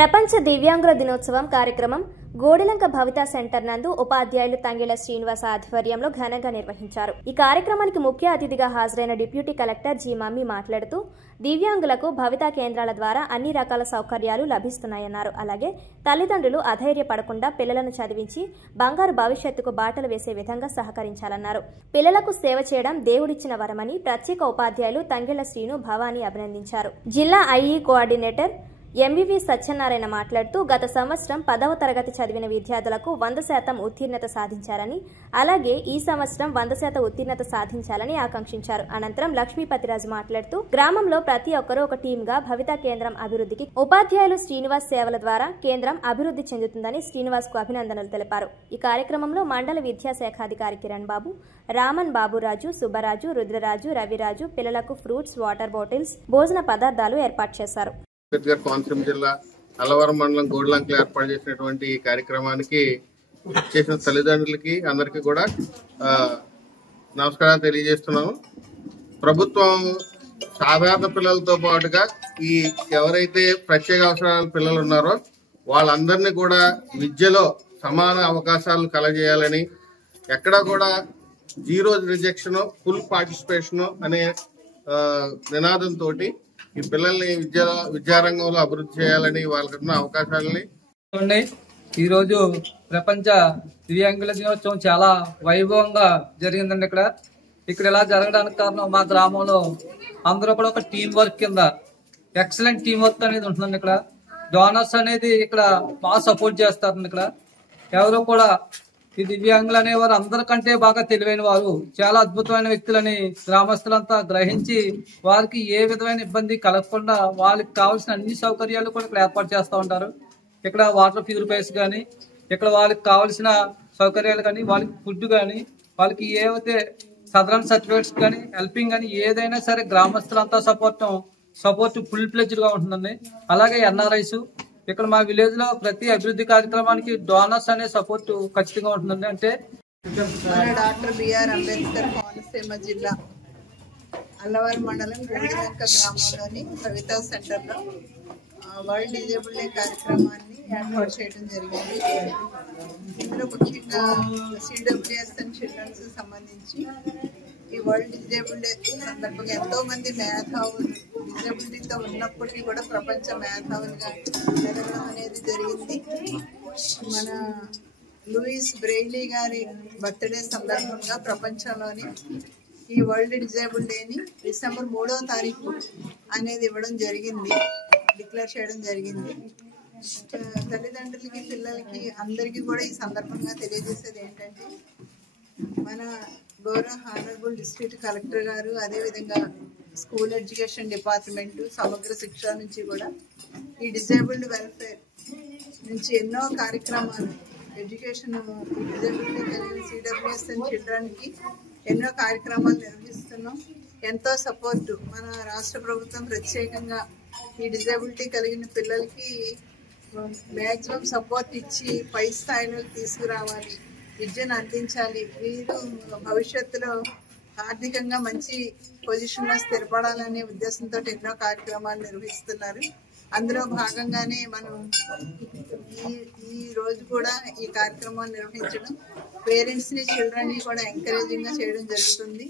ప్రపంచ దివ్యాంగుల దినోత్సవం కార్యక్రమం గోడిలంక భవిత సెంటర్ నందు ఉపాధ్యాయులు తంగెళ్ల శ్రీనివాస ఆధ్వర్యంలో ఘనంగా నిర్వహించారు. ఈ కార్యక్రమానికి ముఖ్య అతిథిగా హాజరైన డిప్యూటీ కలెక్టర్ జి మమ్మీ మాట్లాడుతూ దివ్యాంగులకు భవిత కేంద్రాల ద్వారా అన్ని రకాల సౌకర్యాలు లభిస్తున్నాయన్నారు. అలాగే తల్లిదండ్రులు అధైర్యపడకుండా పిల్లలను చదివించి బంగారు భవిష్యత్తుకు బాటలు వేసే విధంగా సహకరించాలన్నారు. పిల్లలకు సేవ చేయడం దేవుడిచ్చిన వరమని ప్రత్యేక ఉపాధ్యాయులు తంగెళ్ల శ్రీను భవానీ అభినందించారు. జిల్లా ఐఈ కోఆర్డినేటర్ ఎంవివి సత్యనారాయణ మాట్లాడుతూ గత సంవత్సరం 10వ తరగతి చదివిన విద్యార్థులకు 100% ఉత్తీర్ణత సాధించారని, అలాగే ఈ సంవత్సరం 100% ఉత్తీర్ణత సాధించాలని ఆకాంక్షించారు. అనంతరం లక్ష్మీపతిరాజు మాట్లాడుతూ గ్రామంలో ప్రతి ఒక్కరూ ఒక టీంగా భవిత కేంద్రం అభివృద్ధికి ఉపాధ్యాయులు శ్రీనివాస్ సేవల ద్వారా కేంద్రం అభివృద్ధి చెందుతుందని శ్రీనివాస్ కు అభినందనలు తెలిపారు. ఈ కార్యక్రమంలో మండల విద్యాశాఖాధికారి కిరణ్ బాబు, రామన్ బాబురాజు, సుబ్బరాజు, రుద్రరాజు, రవిరాజు పిల్లలకు ఫ్రూట్స్, వాటర్ బాటిల్స్, భోజన పదార్థాలు ఏర్పాటు చేశారు. కోనసీమ జిల్లా అల్లవరం మండలం గోడిలంకలో ఏర్పాటు చేసినటువంటి ఈ కార్యక్రమానికి చేసిన తల్లిదండ్రులకి అందరికీ కూడా నమస్కారాలు తెలియజేస్తున్నాను. ప్రభుత్వం సాధారణ పిల్లలతో పాటుగా ఈ ఎవరైతే ప్రత్యేక అవసరాల పిల్లలు ఉన్నారో వాళ్ళందరినీ కూడా విద్యలో సమాన అవకాశాలు కలగజేయాలని, ఎక్కడా కూడా జీరో రిజెక్షన్, ఫుల్ పార్టిసిపేషన్ అనే నినాదంతో ఈ పిల్లల్ని విద్యారంగంలో అభివృద్ధి చేయాలని, వాళ్ళకున్న అవకాశాలని. ఈ రోజు ప్రపంచ దివ్యాంగుల దినోత్సవం చాలా వైభవంగా జరిగిందండి. ఇక్కడ ఇలా జరగడానికి కారణం మా గ్రామంలో అందరూ కూడా ఒక టీం వర్క్ కింద ఎక్సలెంట్ టీం వర్క్ అనేది ఉంటుందండి. ఇక్కడ డోనర్స్ అనేది ఇక్కడ బాగా సపోర్ట్ చేస్తారండి. ఇక్కడ ఎవరు కూడా ఈ దివ్యాంగులు అనేవారు అందరికంటే బాగా తెలివైన వారు, చాలా అద్భుతమైన వ్యక్తులని గ్రామస్తులంతా గ్రహించి వారికి ఏ విధమైన ఇబ్బంది కలగకుండా వాళ్ళకి కావాల్సిన అన్ని సౌకర్యాలు కూడా ఇక్కడ ఏర్పాటు చేస్తూ ఉంటారు. ఇక్కడ వాటర్ ప్యూరిఫైర్స్ కానీ, ఇక్కడ వాళ్ళకి కావాల్సిన సౌకర్యాలు కానీ, వాళ్ళకి ఫుడ్ కానీ, వాళ్ళకి ఏవైతే సదరన్ సర్టిఫికేట్స్ కానీ, హెల్పింగ్ కానీ ఏదైనా సరే గ్రామస్తులంతా సపోర్ట్ ఫుల్ ప్లెజ్డ్ గా ఉంటుందండి. అలాగే ఎన్ఆర్ఐస్ ఇక్కడ మా విలేజ్ లో ప్రతి అభివృద్ధి కార్యక్రమానికి డోనర్స్ అనే సపోర్ట్ ఖచ్చితంగా ఉంటుందండి. అంటే డాక్టర్ బిఆర్ అంబేద్కర్ కోనసీమ జిల్లా అల్లవరం మండలం గోడిలంక గ్రామంలోని భవిత సెంటర్ లో వరల్డ్ డిజేబుల్ డే కార్యక్రమాన్ని ఏర్పాటు చేయడం జరిగింది. ఇందులో ముఖ్యంగా సిడబ్ల్యూఎస్ అండ్ చిల్డ్రన్స్ సంబంధించి ఈ వరల్డ్ డిజేబుల్ డే సందర్భంగా ఎంతో మంది మేధావులు డిజేబిలిటీతో ఉన్నప్పటికీ కూడా ప్రపంచ మేధావులుగా ఎదగడం అనేది జరిగింది. మన లూయిస్ బ్రెయిలీ గారి బర్త్డే సందర్భంగా ప్రపంచంలోని ఈ వరల్డ్ డిజేబుల్ డేని డిసెంబర్ 3వ తారీఖు అనేది ఇవ్వడం జరిగింది, డిక్లేర్ చేయడం జరిగింది. తల్లిదండ్రులకి, పిల్లలకి అందరికీ కూడా ఈ సందర్భంగా తెలియజేసేది ఏంటంటే, మన గౌరవ హానరబుల్ డిస్ట్రిక్ట్ కలెక్టర్ గారు, అదేవిధంగా స్కూల్ ఎడ్యుకేషన్ డిపార్ట్మెంట్, సమగ్ర శిక్ష నుంచి కూడా ఈ డిజేబుల్డ్ వెల్ఫేర్ నుంచి ఎన్నో కార్యక్రమాలు, ఎడ్యుకేషన్ డిజేబిలిటీ కలిగిన సిడబ్ల్యూఎస్ అండ్ చిల్డ్రన్కి ఎన్నో కార్యక్రమాలు నిర్వహిస్తున్నాం. ఎంతో సపోర్టు మన రాష్ట్ర ప్రభుత్వం ప్రత్యేకంగా ఈ డిజేబిలిటీ కలిగిన పిల్లలకి మ్యాక్సిమం సపోర్ట్ ఇచ్చి పై స్థాయిలోకి తీసుకురావాలి, విద్యను అందించాలి, వీరు భవిష్యత్తులో ఆర్థికంగా మంచి పొజిషన్లో స్థిరపడాలనే ఉద్దేశంతో ఎన్నో కార్యక్రమాలు నిర్వహిస్తున్నారు. అందులో భాగంగానే మనం ఈ రోజు కూడా ఈ కార్యక్రమాన్ని నిర్వహించడం, పేరెంట్స్ని, చిల్డ్రన్ని కూడా ఎంకరేజింగ్గా చేయడం జరుగుతుంది.